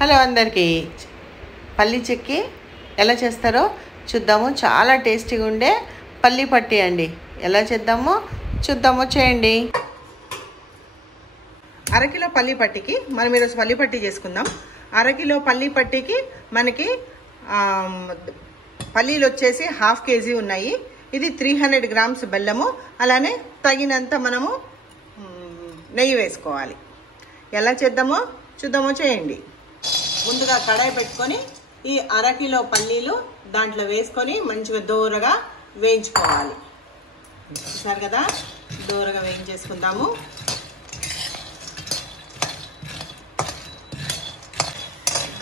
Hello అందరికీ, పల్లి చెక్కి ఎలా చేస్తారో చూద్దాము. చాలా టేస్టీగా ఉండే పల్లి పట్టి అండి. ఎలా చేద్దామో చూద్దామో చేయండి. అరకిలో పల్లి పట్టికి మనం ఈరోజు పల్లి పట్టి చేసుకుందాం. అరకిలో పల్లి పట్టికి మనకి పల్లీలు వచ్చేసి 1/2 kg ఉన్నాయి. ఇది 300 grams బెల్లము, అలానే తగినంత మనము నెయ్యి వేసుకోవాలి. ఎలా చేద్దామో చూద్దామో చేయండి. ముందుగా కడాయి పెట్టుకొని ఈ అరకిలో పల్లీలు దాంట్లో వేసుకొని మంచిగా దోరగా వేయించుకోవాలి. చూసారు కదా, దోరగా వేయించేసుకుందాము.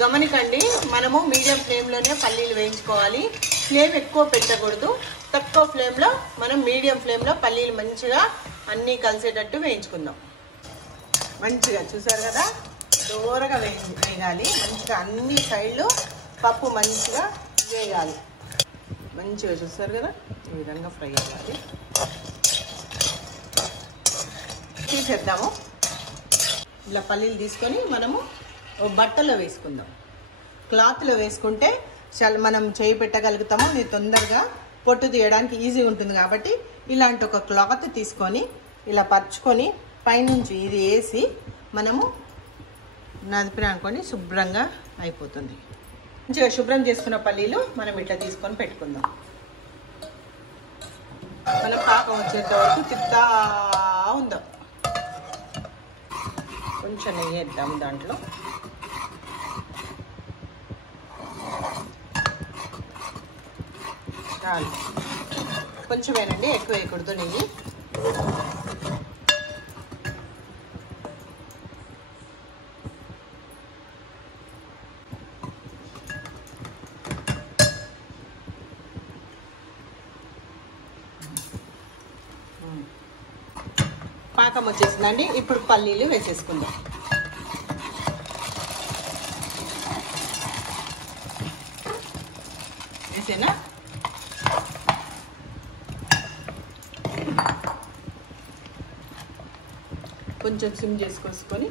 గమనికండి, మనము మీడియం ఫ్లేమ్లోనే పల్లీలు వేయించుకోవాలి. ఫ్లేమ్ ఎక్కువ పెట్టకూడదు. తక్కువ ఫ్లేమ్లో మనం మీడియం ఫ్లేమ్లో పల్లీలు మంచిగా అన్నీ కలిసేటట్టు వేయించుకుందాం. మంచిగా చూసారు కదా, దూరగా వేయాలి. మంచిగా అన్ని సైడ్లు పప్పు మంచిగా వేయాలి. మంచిగా చూసారు కదా, ఈ విధంగా ఫ్రై అవ్వాలి. తీసేద్దాము. ఇలా పల్లీలు తీసుకొని మనము బట్టలో వేసుకుందాం. క్లాత్లో వేసుకుంటే చాలా మనం చేయి పెట్టగలుగుతాము. ఇది తొందరగా పొట్టు తీయడానికి ఈజీగా ఉంటుంది. కాబట్టి ఇలాంటి ఒక క్లాత్ తీసుకొని ఇలా పరుచుకొని పైనుంచి ఇది వేసి మనము నదిపిన అనుకోండి, శుభ్రంగా అయిపోతుంది. మంచిగా శుభ్రం చేసుకున్న పల్లీలు మనం ఇట్లా తీసుకొని పెట్టుకుందాం. మనం పాకం వచ్చేంత వరకు తిప్పుతా ఉందాం. కొంచెం నెయ్యి వేద్దాం దాంట్లో. చాలు, కొంచెం వేనండి, ఎక్కువ వేయకూడదు నెయ్యి. పాకం వచ్చేసిందండి. ఇప్పుడు పల్లీలు వేసేసుకుందాం. వేసేనా? కొంచెం సిమ్ చేసుకొని